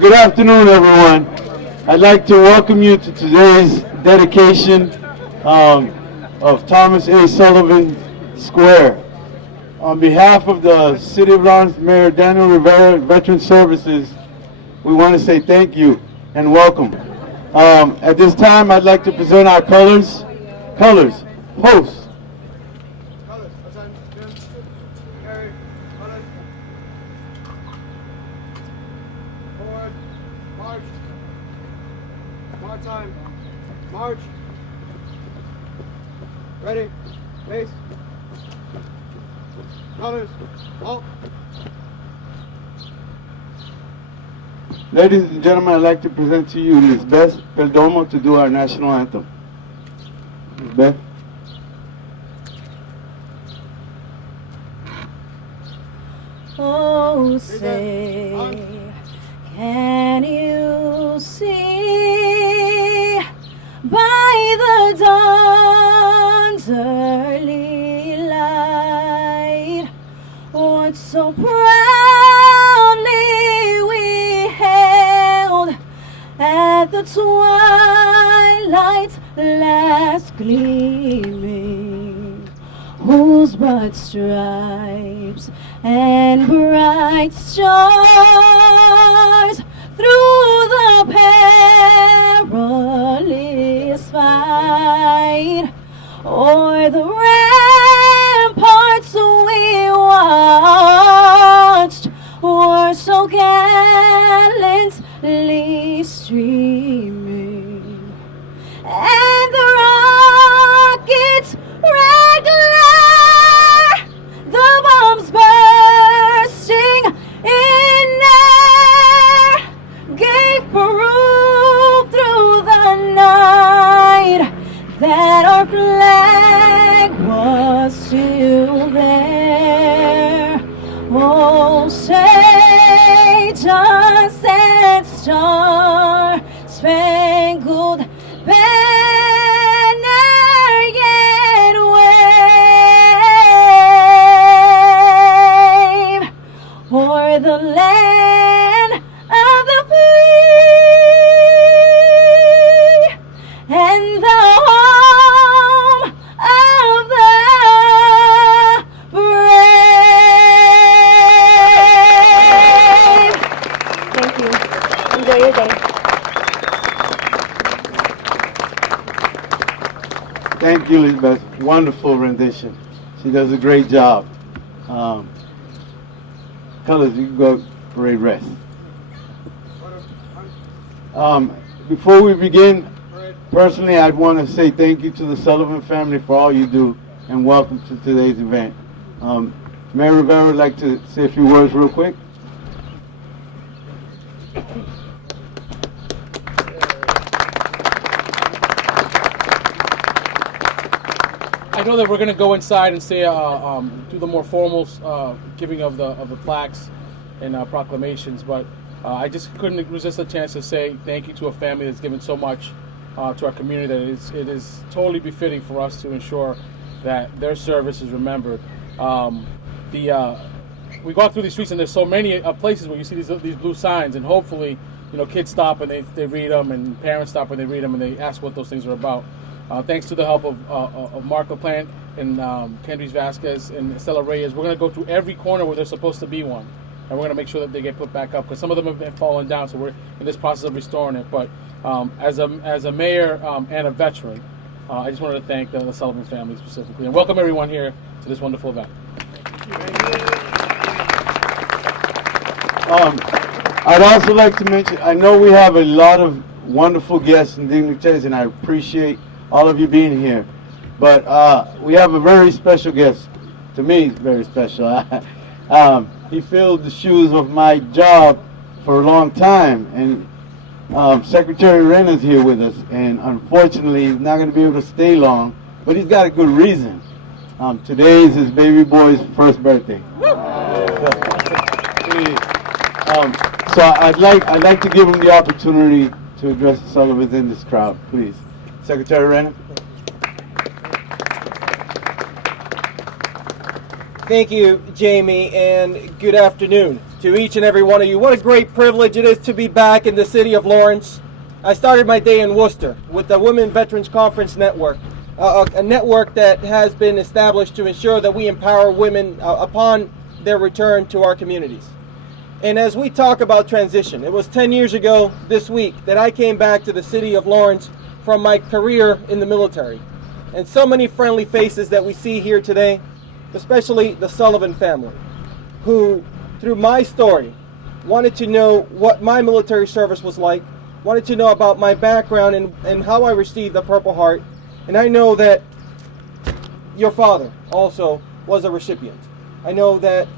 Good afternoon, everyone. I'd like to welcome you to today's dedication of Thomas A. Sullivan Square. On behalf of the City of Lawrence Mayor Daniel Rivera Veteran Services, we want to say thank you and welcome. At this time, I'd like to present our colors. Colors. Host. More time. March. Ready. Face. Colors. Halt. Ladies and gentlemen, I'd like to present to you Ms. Beth Perdomo to do our national anthem. Ms. Beth. Oh, say, can you see by the dawn's early light what so proudly we held at the twilight's last gleaming, whose broad stripes and bright stars through the perilous fight o'er the ramparts we watched were so gallantly streaming, and the rockets regular, the bombs bursting in air, gave proof through the night that our flag was still there. Oh, say just that star spangled banner yet wave o'er the land of the free and the home of the brave. Thank you. Enjoy your day. Thank you, Elizabeth. Wonderful rendition. She does a great job. Colors, you can go for a rest. Before we begin, personally, I'd want to say thank you to the Sullivan family for all you do, and welcome to today's event. Mayor Rivera would like to say a few words real quick. I know that we're going to go inside and say, do the more formal giving of the plaques and proclamations, but I just couldn't resist the chance to say thank you to a family that's given so much to our community that it is totally befitting for us to ensure that their service is remembered. We go out through these streets and there's so many places where you see these blue signs, and hopefully, kids stop and they read them, and parents stop and they read them, and they ask what those things are about. Thanks to the help of Mark LaPlante and Candice Vasquez and Stella Reyes, we're going to go through every corner where there's supposed to be one, and we're going to make sure that they get put back up, because some of them have fallen down, so we're in this process of restoring it. But as a mayor and a veteran, I just wanted to thank the Sullivan family specifically, and welcome everyone here to this wonderful event. I'd also like to mention, I know we have a lot of wonderful guests and dignitaries, and I appreciate all of you being here. But we have a very special guest. To me, it's very special. He filled the shoes of my job for a long time, and Secretary Wren is here with us, and unfortunately he's not going to be able to stay long, but he's got a good reason. Today is his baby boy's first birthday. So I'd like to give him the opportunity to address the Sullivans in this crowd, please. Secretary Wren. Thank you, Jamie, and good afternoon to each and every one of you. What a great privilege it is to be back in the city of Lawrence. I started my day in Worcester with the Women Veterans Conference Network, a network that has been established to ensure that we empower women upon their return to our communities. And as we talk about transition, it was 10 years ago this week that I came back to the city of Lawrence from my career in the military. And so many friendly faces that we see here today, especially the Sullivan family, who, through my story, wanted to know what my military service was like, wanted to know about my background and how I received the Purple Heart. And I know that your father also was a recipient. I know that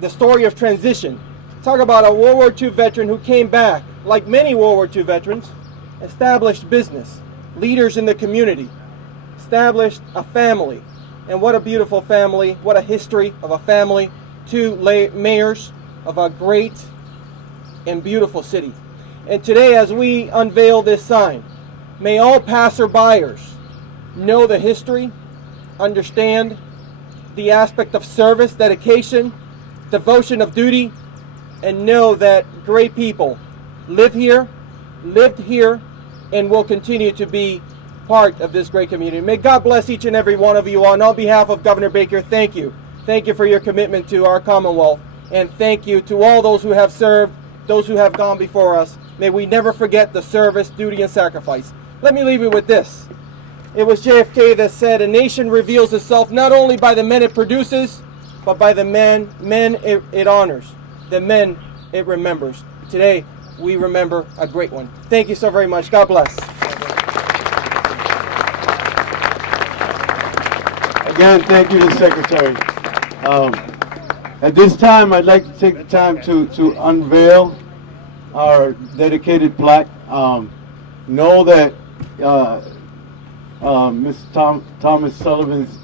the story of transition, talk about a World War II veteran who came back, like many World War II veterans, established business, leaders in the community, established a family. And what a beautiful family, what a history of a family, two mayors of a great and beautiful city. And today, as we unveil this sign, may all passerbyers know the history, understand the aspect of service, dedication, devotion of duty, and know that great people live here, lived here, and will continue to be part of this great community. May God bless each and every one of you. On behalf of Governor Baker, thank you. Thank you for your commitment to our Commonwealth. And thank you to all those who have served, those who have gone before us. May we never forget the service, duty, and sacrifice. Let me leave you with this. It was JFK that said, a nation reveals itself not only by the men it produces, but by the men it honors, the men it remembers. Today, we remember a great one. Thank you so very much. God bless. Again, thank you to the Secretary. At this time, I'd like to take the time to unveil our dedicated plaque. Know that Mr. Thomas Sullivan's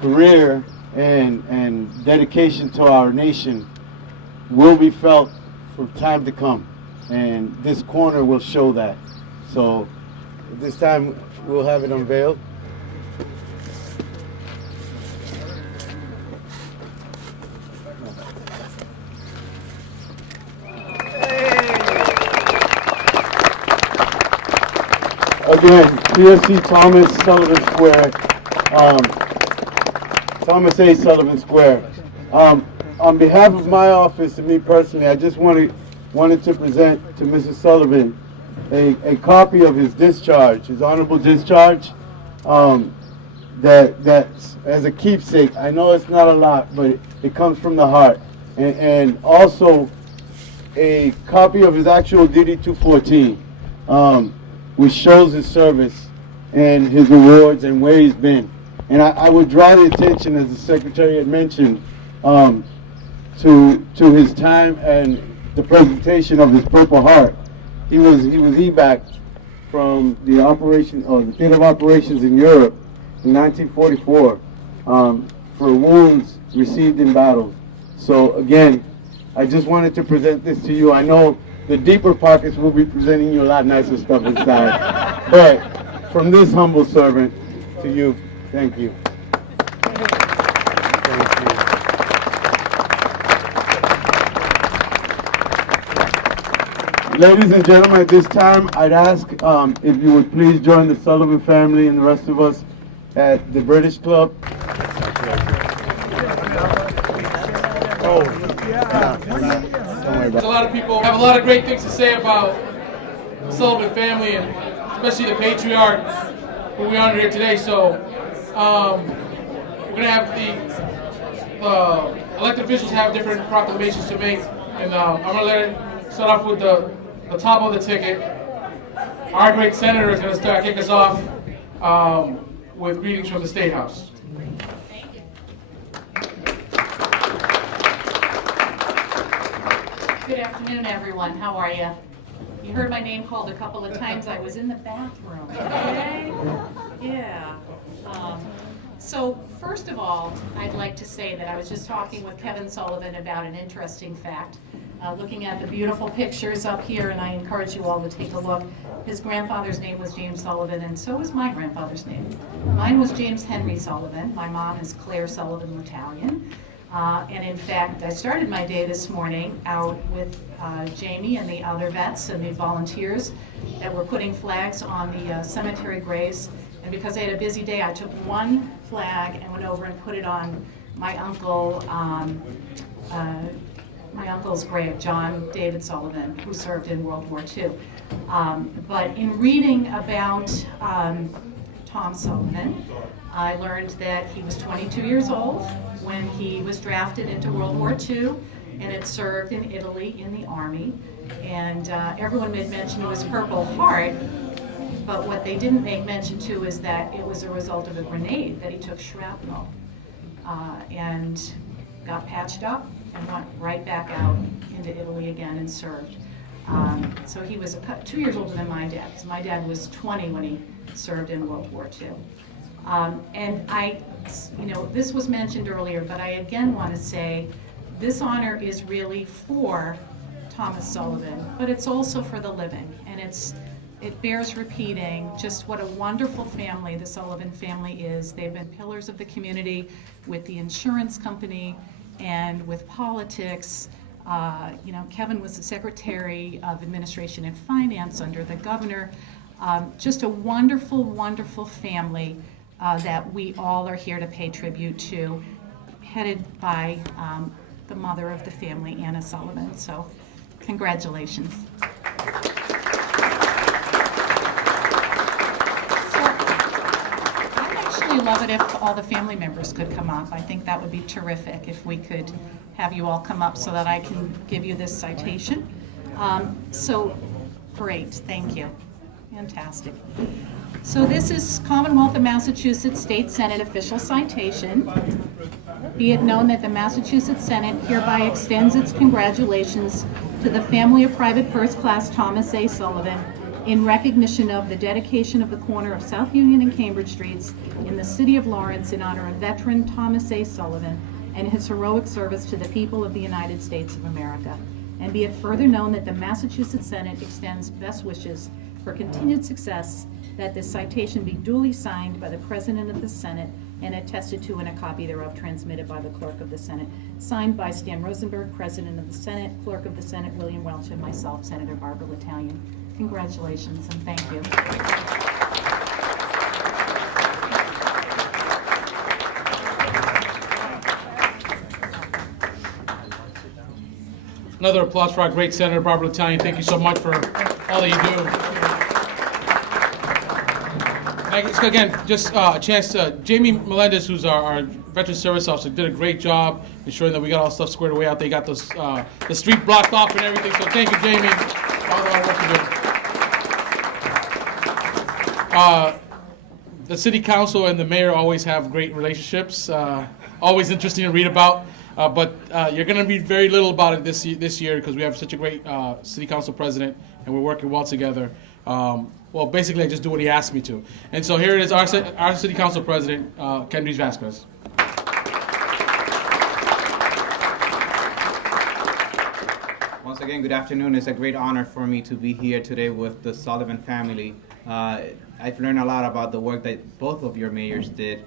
career and dedication to our nation will be felt for time to come, and this corner will show that. So at this time, we'll have it unveiled. Again, PSC Thomas Sullivan Square, Thomas A. Sullivan Square. On behalf of my office and me personally, I just wanted to present to Mrs. Sullivan a copy of his discharge, his honorable discharge, that as a keepsake. I know it's not a lot, but it comes from the heart. And also a copy of his actual DD 214. Which shows his service and his awards and where he's been. And I would draw the attention, as the Secretary had mentioned, to his time and the presentation of his Purple Heart. He was evac from the operation, or the theater of operations in Europe in 1944 for wounds received in battle. So again, I just wanted to present this to you. I know the deeper pockets will be presenting you a lot nicer stuff inside. But from this humble servant to you, thank you. Thank you. Ladies and gentlemen, at this time, I'd ask if you would please join the Sullivan family and the rest of us at the British Club. Oh, There's a lot of people have a lot of great things to say about the Sullivan family, and especially the patriarch who we honor here today. So we're going to have the elected officials have different proclamations to make, and I'm going to let it start off with the top of the ticket. Our great senator is going to kick us off with greetings from the State House. Good afternoon, everyone. How are you? You heard my name called a couple of times. I was in the bathroom. Okay? Yeah. So first of all, I'd like to say that I was just talking with Kevin Sullivan about an interesting fact. Looking at the beautiful pictures up here, and I encourage you all to take a look. His grandfather's name was James Sullivan, and so was my grandfather's name. Mine was James Henry Sullivan. My mom is Claire Sullivan Latalian. And in fact, I started my day this morning out with Jamie and the other vets and the volunteers that were putting flags on the cemetery graves. And because I had a busy day, I took one flag and went over and put it on my uncle, my uncle's grave, John David Sullivan, who served in World War II. But in reading about Tom Sullivan, I learned that he was 22 years old when he was drafted into World War II and had served in Italy in the Army. And everyone made mention of his Purple Heart, but what they didn't make mention to is that it was a result of a grenade, that he took shrapnel and got patched up and went right back out into Italy again and served. So he was 2 years older than my dad, because my dad was 20 when he served in World War II. And this was mentioned earlier, but I again want to say this honor is really for Thomas Sullivan, but it's also for the living, and it bears repeating just what a wonderful family the Sullivan family is. They've been pillars of the community with the insurance company and with politics. Kevin was the Secretary of Administration and Finance under the governor. Just a wonderful, wonderful family that we all are here to pay tribute to, headed by the mother of the family, Anna Sullivan. So, congratulations. I'd love it if all the family members could come up. I think that would be terrific if we could have you all come up so that I can give you this citation. Great, thank you. Fantastic. So this is Commonwealth of Massachusetts State Senate official citation. Be it known that the Massachusetts Senate hereby extends its congratulations to the family of Private First Class Thomas A. Sullivan in recognition of the dedication of the corner of South Union and Cambridge Streets in the city of Lawrence in honor of veteran Thomas A. Sullivan and his heroic service to the people of the United States of America. And be it further known that the Massachusetts Senate extends best wishes for continued success, that this citation be duly signed by the President of the Senate and attested to and a copy thereof transmitted by the Clerk of the Senate. Signed by Stan Rosenberg, President of the Senate, Clerk of the Senate William Welch, and myself, Senator Barbara Latalian. Congratulations and thank you. Another applause for our great Senator Barbara Latalian. Thank you so much for all that you do. Again, just a chance to, Jamie Melendez, who's our Veteran Service Officer, did a great job ensuring that we got all the stuff squared away out there. Got those, the street blocked off and everything, so thank you, Jamie, for all the hard work you do. The City Council and the Mayor always have great relationships, always interesting to read about, but you're going to read very little about it this year because we have such a great City Council President and we're working well together. Well, basically, I just do what he asked me to. And so here it is, our City Council President, Kendrys Vasquez. Once again, good afternoon. It's a great honor for me to be here today with the Sullivan family. I've learned a lot about the work that both of your mayors did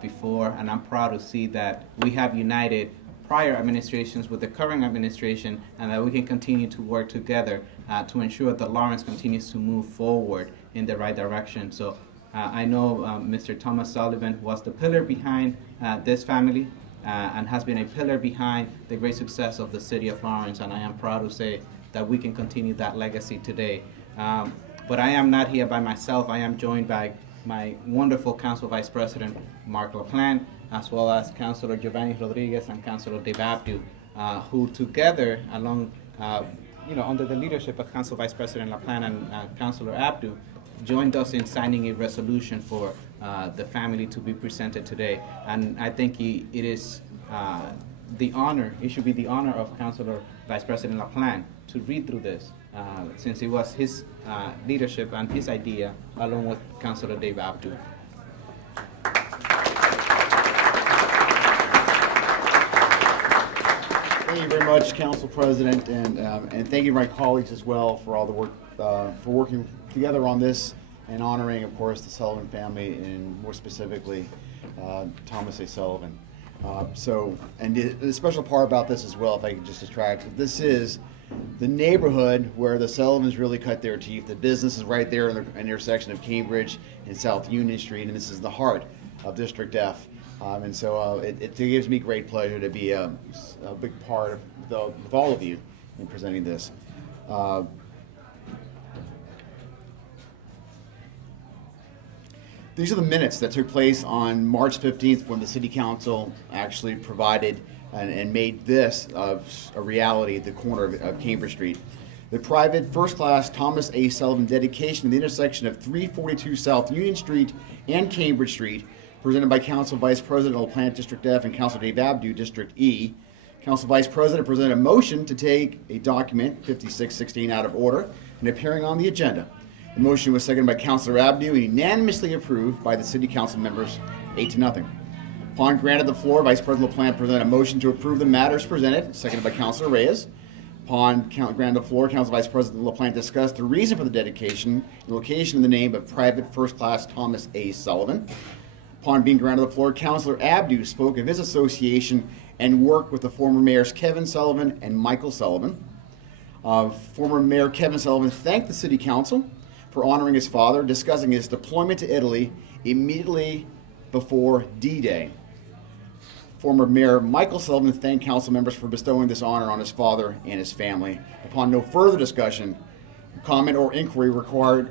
before, and I'm proud to see that we have united prior administrations with the current administration, and that we can continue to work together to ensure that Lawrence continues to move forward in the right direction. So I know Mr. Thomas Sullivan was the pillar behind this family and has been a pillar behind the great success of the city of Lawrence, and I am proud to say that we can continue that legacy today. But I am not here by myself. I am joined by my wonderful Council Vice President, Mark LaPlante, as well as Councilor Giovanni Rodriguez and Councilor Dave Abdu, who together, along, under the leadership of Council Vice President LaPlante and Councilor Abdu, joined us in signing a resolution for the family to be presented today. And I think it is the honor, it should be the honor of Councilor Vice President LaPlante to read through this, since it was his leadership and his idea, along with Councilor Dave Abdu. Thank you very much, Council President, and thank you to my colleagues as well for all the work, for working together on this and honoring, of course, the Sullivan family and more specifically Thomas A. Sullivan. And the special part about this as well, if I could just distract, this is the neighborhood where the Sullivans really cut their teeth. The business is right there in the intersection of Cambridge and South Union Street, and this is the heart of District F. It gives me great pleasure to be a big part of with all of you in presenting this. These are the minutes that took place on March 15th when the City Council actually provided and made this a reality at the corner of Cambridge Street. The private first-class Thomas A. Sullivan dedication at the intersection of 342 South Union Street and Cambridge Street, presented by Council Vice President of LaPlante District F and Council Dave Abdu, District E. Council Vice President presented a motion to take a document 5616 out of order and appearing on the agenda. The motion was seconded by Councilor Abdu and unanimously approved by the City Council members 8-0. Upon granted the floor, Vice President LaPlante presented a motion to approve the matters presented, seconded by Councilor Reyes. Upon granted the floor, Council Vice President LaPlante discussed the reason for the dedication, the location, and the name of Private First Class Thomas A. Sullivan. Upon being granted the floor, Councilor Abdu spoke of his association and work with the former mayors Kevin Sullivan and Michael Sullivan. Former Mayor Kevin Sullivan thanked the City Council for honoring his father, discussing his deployment to Italy immediately before D-Day. Former Mayor Michael Sullivan thanked council members for bestowing this honor on his father and his family. Upon no further discussion, comment, or inquiry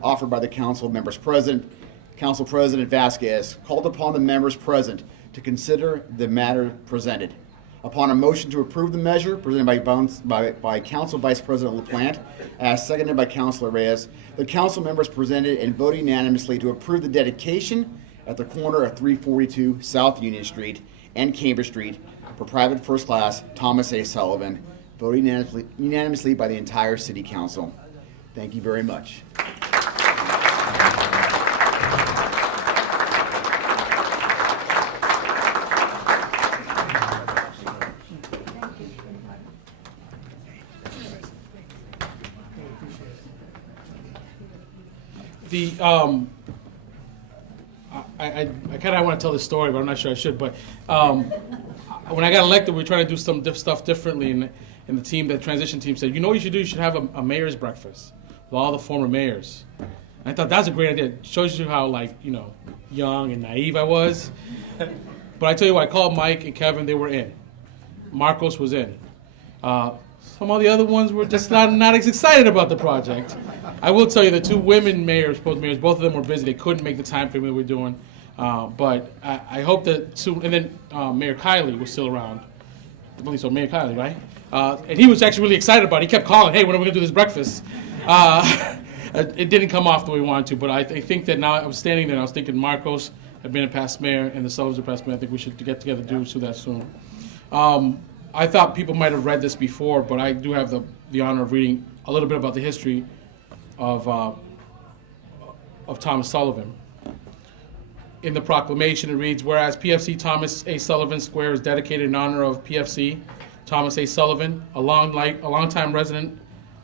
offered by the council members present, Council President Vasquez called upon the members present to consider the matter presented. Upon a motion to approve the measure presented by Council Vice President LaPlante, as seconded by Councilor Reyes, the council members presented and voted unanimously to approve the dedication at the corner of 342 South Union Street and Cambridge Street for Private First Class Thomas A. Sullivan, voted unanimously by the entire City Council. Thank you very much. I kind of want to tell this story, but I'm not sure I should. But when I got elected, we were trying to do some stuff differently, and the team, the transition team, said, "You know what you should do? You should have a mayor's breakfast with all the former mayors." And I thought that was a great idea. It shows you how young and naive I was. But I tell you what, I called Mike and Kevin. They were in. Marcos was in. Some of the other ones were just not as excited about the project. I will tell you, the two women mayors, both of them were busy. They couldn't make the time frame that we're doing. But I hope that soon. And then Mayor Kiley was still around. I believe so, Mayor Kiley, right? And he was actually really excited about it. He kept calling, "Hey, when are we going to do this breakfast?" It didn't come off the way we wanted to, but I think that now I was standing there and I was thinking Marcos had been a past mayor and the Sullivans are past mayor. I think we should get together and do that soon. I thought people might have read this before, but I do have the honor of reading a little bit about the history of Thomas Sullivan. In the proclamation, it reads, "Whereas PFC Thomas A. Sullivan Square is dedicated in honor of PFC Thomas A. Sullivan, a longtime resident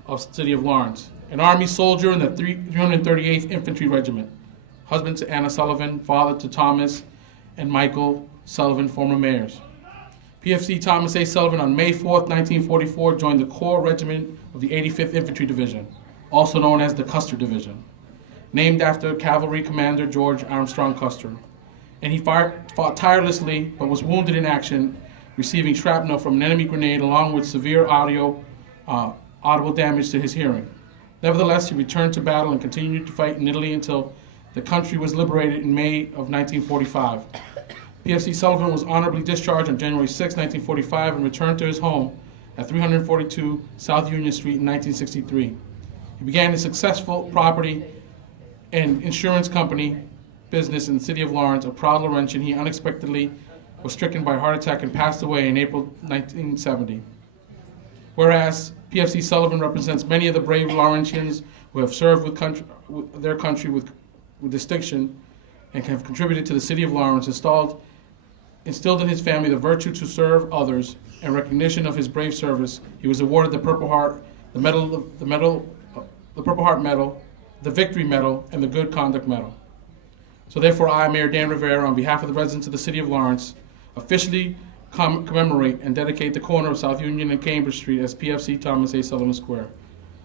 of the city of Lawrence, an Army soldier in the 338th Infantry Regiment, husband to Anna Sullivan, father to Thomas and Michael Sullivan, former mayors. PFC Thomas A. Sullivan on May 4th, 1944, joined the Corps Regiment of the 85th Infantry Division, also known as the Custer Division, named after Cavalry Commander George Armstrong Custer. And he fought tirelessly, but was wounded in action, receiving shrapnel from an enemy grenade along with severe audible damage to his hearing. Nevertheless, he returned to battle and continued to fight in Italy until the country was liberated in May of 1945. PFC Sullivan was honorably discharged on January 6, 1945, and returned to his home at 342 South Union Street in 1963. He began a successful property and insurance company business in the city of Lawrence. A proud Laurentian, he unexpectedly was stricken by a heart attack and passed away in April 1970. Whereas PFC Sullivan represents many of the brave Laurentians who have served their country with distinction and have contributed to the city of Lawrence, instilled in his family the virtue to serve others. In recognition of his brave service, he was awarded the Purple Heart, the Purple Heart Medal, the Victory Medal, and the Good Conduct Medal. So therefore, I, Mayor Dan Rivera, on behalf of the residents of the City of Lawrence, officially commemorate and dedicate the corner of South Union and Cambridge Street as PFC Thomas A. Sullivan Square.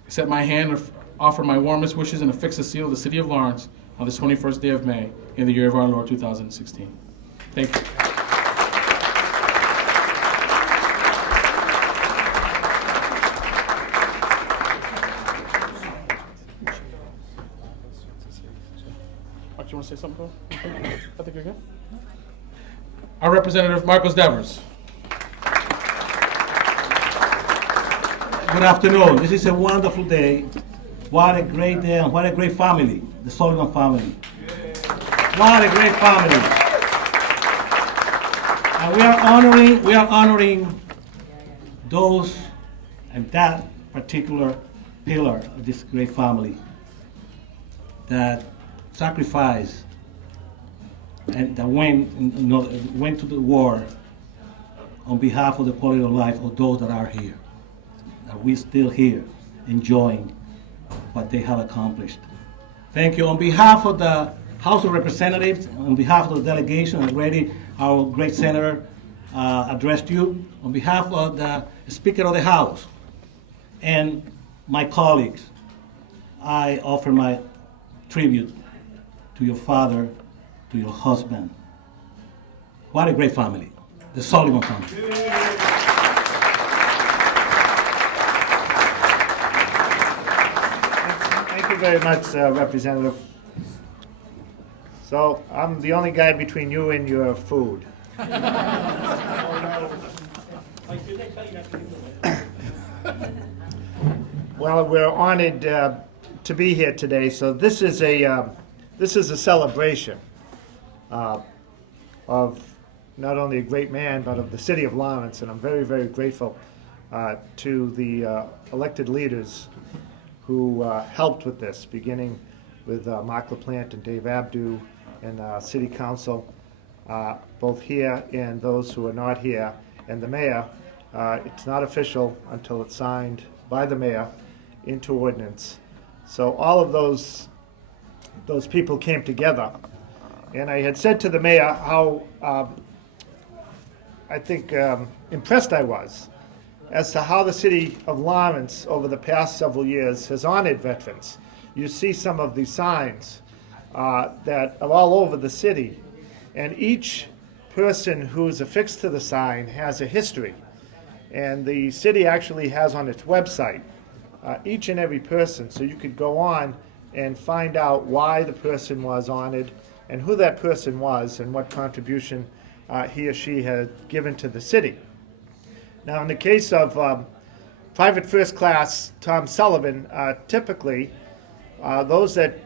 I set my hand and offer my warmest wishes and affix the seal of the City of Lawrence on this 21st day of May in the year of our Lord 2016. Thank you. Mark, you want to say something? I think you're good. Our Representative Marcos Devers. Good afternoon. This is a wonderful day. What a great day and what a great family, the Sullivan family. What a great family. And we are honoring those and that particular pillar of this great family that sacrificed and that went to the war on behalf of the quality of life of those that are here. That we're still here enjoying what they have accomplished. Thank you. On behalf of the House of Representatives, on behalf of the delegation, already our great senator addressed you. On behalf of the Speaker of the House and my colleagues, I offer my tribute to your father, to your husband. What a great family, the Sullivan family. Thank you very much, Representative. So I'm the only guy between you and your food. Well, we're honored to be here today. So this is a celebration of not only a great man, but of the city of Lawrence, and I'm very, very grateful to the elected leaders who helped with this, beginning with Mark LaPlante and Dave Abdu and City Council, both here and those who are not here, and the mayor. It's not official until it's signed by the mayor into ordinance. So all of those people came together. And I had said to the mayor how I think impressed I was as to how the city of Lawrence over the past several years has honored veterans. You see some of these signs that are all over the city, and each person who's affixed to the sign has a history. And the city actually has on its website each and every person, so you could go on and find out why the person was honored and who that person was and what contribution he or she had given to the city. Now, in the case of Private First Class Tom Sullivan, typically those that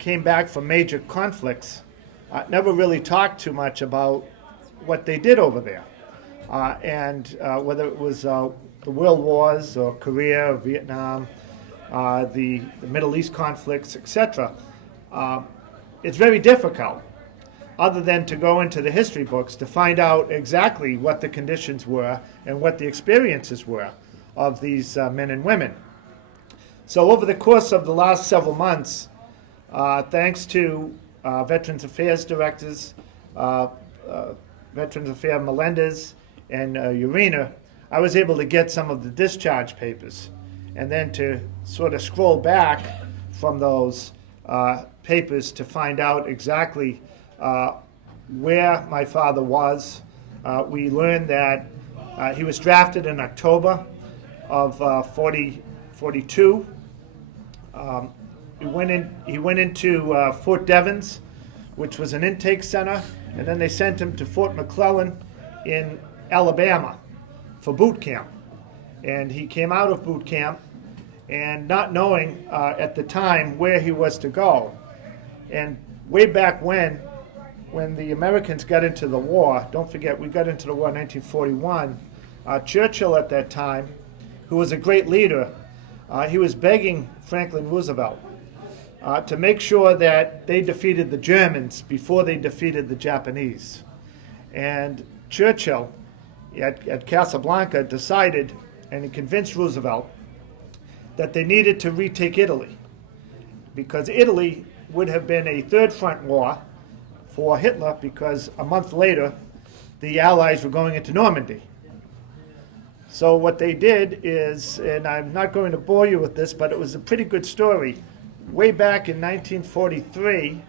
came back from major conflicts never really talked too much about what they did over there. And whether it was the World Wars or Korea or Vietnam, the Middle East conflicts, etc., it's very difficult, other than to go into the history books to find out exactly what the conditions were and what the experiences were of these men and women. So over the course of the last several months, thanks to Veterans Affairs Directors, Veterans Affairs Melendez, and Urena, I was able to get some of the discharge papers, and then to sort of scroll back from those papers to find out exactly where my father was. We learned that he was drafted in October of 42. He went into Fort Devens, which was an intake center, and then they sent him to Fort McClellan in Alabama for boot camp. And he came out of boot camp and not knowing at the time where he was to go. And way back when the Americans got into the war, don't forget we got into the war in 1941, Churchill at that time, who was a great leader, he was begging Franklin Roosevelt to make sure that they defeated the Germans before they defeated the Japanese. And Churchill at Casablanca decided, and he convinced Roosevelt, that they needed to retake Italy, because Italy would have been a third front war for Hitler, because a month later the Allies were going into Normandy. So what they did is, and I'm not going to bore you with this, but it was a pretty good story. Way back in 1943,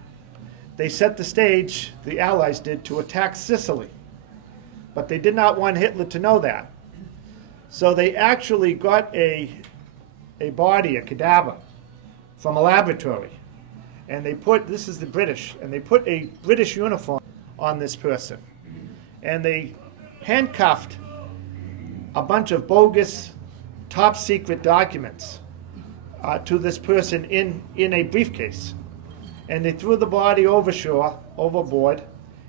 they set the stage, the Allies did, to attack Sicily. But they did not want Hitler to know that. So they actually got a body, a cadaver, from a laboratory. And they put, this is the British, and they put a British uniform on this person. And they handcuffed a bunch of bogus, top secret documents to this person in a briefcase. And they threw the body overboard,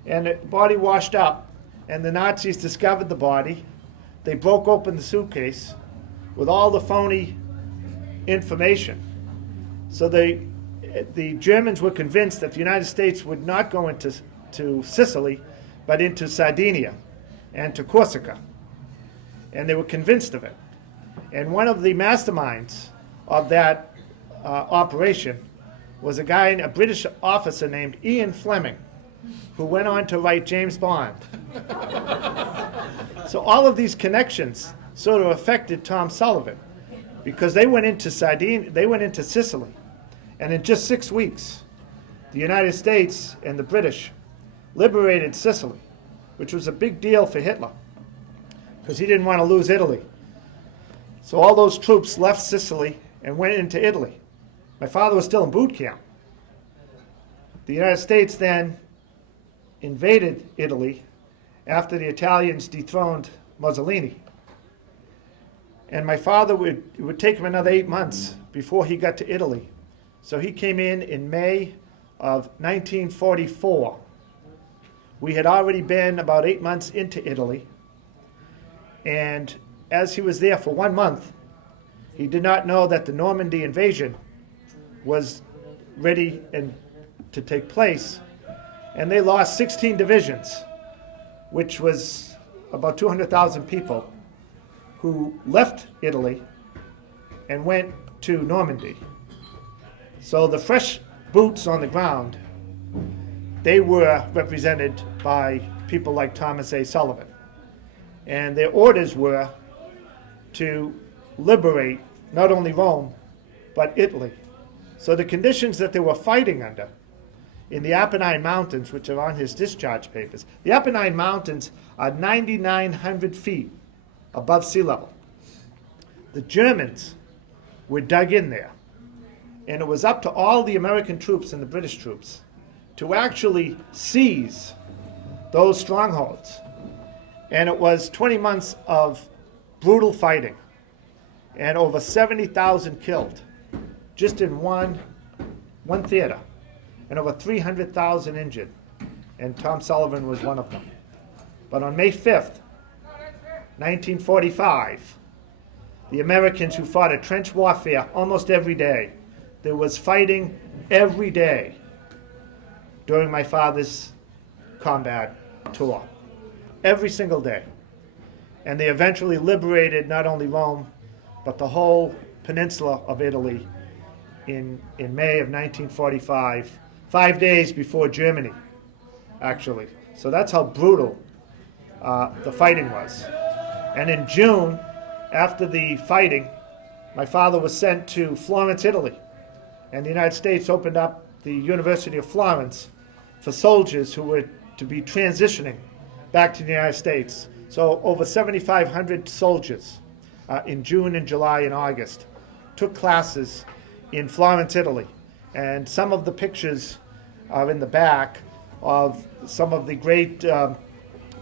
and the body washed up. And the Nazis discovered the body. They broke open the suitcase with all the phony information. So the Germans were convinced that the United States would not go into Sicily, but into Sardinia and to Corsica. And they were convinced of it. And one of the masterminds of that operation was a British officer named Ian Fleming, who went on to write James Bond. So all of these connections sort of affected Tom Sullivan, because they went into Sicily, and in just 6 weeks, the United States and the British liberated Sicily, which was a big deal for Hitler, because he didn't want to lose Italy. So all those troops left Sicily and went into Italy. My father was still in boot camp. The United States then invaded Italy after the Italians dethroned Mussolini. And my father it would take him another 8 months before he got to Italy. So he came in May of 1944. We had already been about 8 months into Italy. And as he was there for 1 month, he did not know that the Normandy invasion was ready to take place. And they lost 16 divisions, which was about 200,000 people, who left Italy and went to Normandy. So the fresh boots on the ground, they were represented by people like Thomas A. Sullivan. And their orders were to liberate not only Rome, but Italy. So the conditions that they were fighting under in the Apennine Mountains, which are on his discharge papers, the Apennine Mountains are 9,900 feet above sea level. The Germans were dug in there, and it was up to all the American troops and the British troops to actually seize those strongholds. And it was 20 months of brutal fighting and over 70,000 killed just in one theater, and over 300,000 injured. And Tom Sullivan was one of them. But on May 5th, 1945, the Americans, who fought a trench warfare almost every day, there was fighting every day during my father's combat tour. Every single day. And they eventually liberated not only Rome, but the whole peninsula of Italy in May of 1945, 5 days before Germany, actually. So that's how brutal the fighting was. And in June, after the fighting, my father was sent to Florence, Italy. And the United States opened up the University of Florence for soldiers who were to be transitioning back to the United States. So over 7,500 soldiers in June and July and August took classes in Florence, Italy. And some of the pictures are in the back of some of the great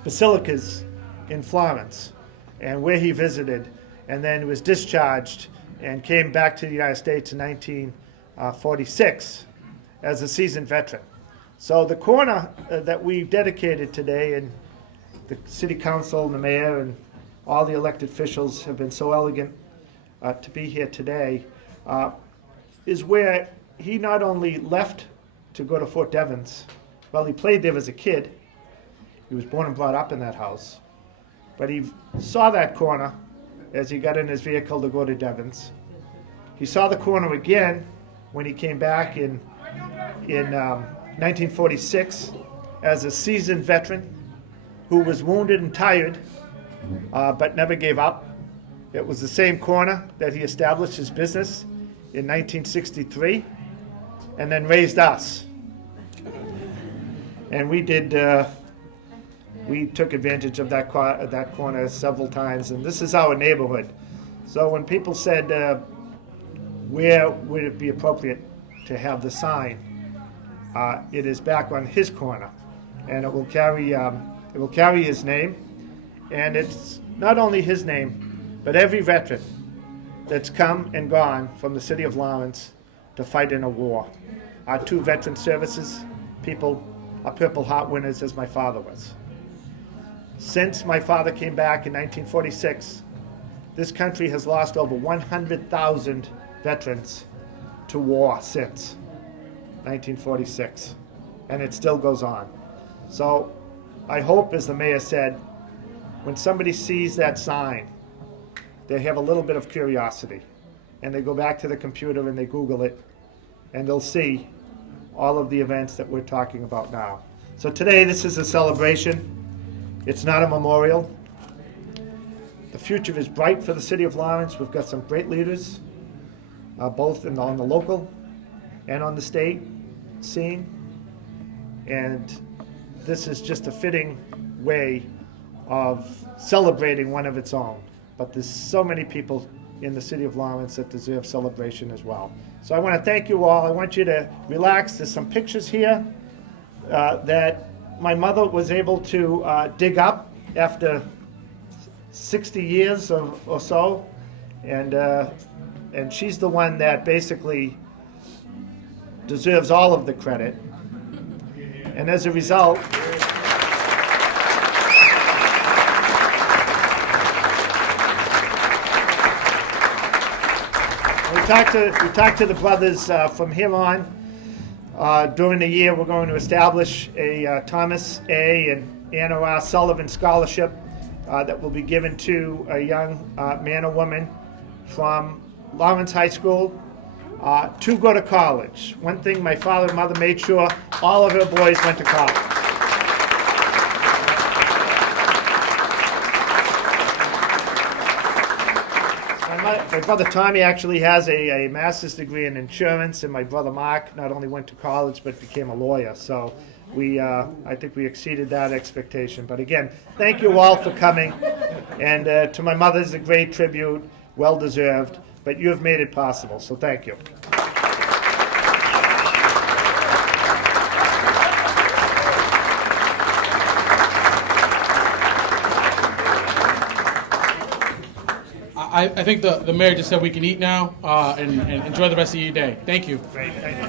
basilicas in Florence and where he visited, and then was discharged and came back to the United States in 1946 as a seasoned veteran. So the corner that we've dedicated today, and the city council and the mayor and all the elected officials have been so elegant to be here today, is where he not only left to go to Fort Devens, well, he played there as a kid. He was born and brought up in that house. But he saw that corner as he got in his vehicle to go to Devens. He saw the corner again when he came back in 1946 as a seasoned veteran who was wounded and tired, but never gave up. It was the same corner that he established his business in 1963 and then raised us. And we took advantage of that corner several times, and this is our neighborhood. So when people said, where would it be appropriate to have the sign, it is back on his corner, and it will carry his name, and it's not only his name, but every veteran that's come and gone from the city of Lawrence to fight in a war. Our 2 veteran services people are Purple Heart winners, as my father was. Since my father came back in 1946, this country has lost over 100,000 veterans to war since 1946, and it still goes on. So I hope, as the mayor said, when somebody sees that sign, they have a little bit of curiosity, and they go back to the computer and they Google it, and they'll see all of the events that we're talking about now. So today, this is a celebration. It's not a memorial. The future is bright for the city of Lawrence. We've got some great leaders, both on the local and on the state scene. And this is just a fitting way of celebrating one of its own. But there's so many people in the city of Lawrence that deserve celebration as well. So I want to thank you all. I want you to relax. There's some pictures here that my mother was able to dig up after 60 years or so, and she's the one that basically deserves all of the credit. And as a result, we talked to the brothers from here on. During the year, we're going to establish a Thomas A. and Anna R. Sullivan scholarship that will be given to a young man or woman from Lawrence High School to go to college. One thing, my father and mother made sure all of her boys went to college. My brother Tommy actually has a master's degree in insurance, and my brother Mark not only went to college but became a lawyer. So I think we exceeded that expectation. But again, thank you all for coming, and to my mother is a great tribute, well deserved. But you have made it possible, so thank you. I think the mayor just said we can eat now and enjoy the rest of your day. Thank you. Great, thank you.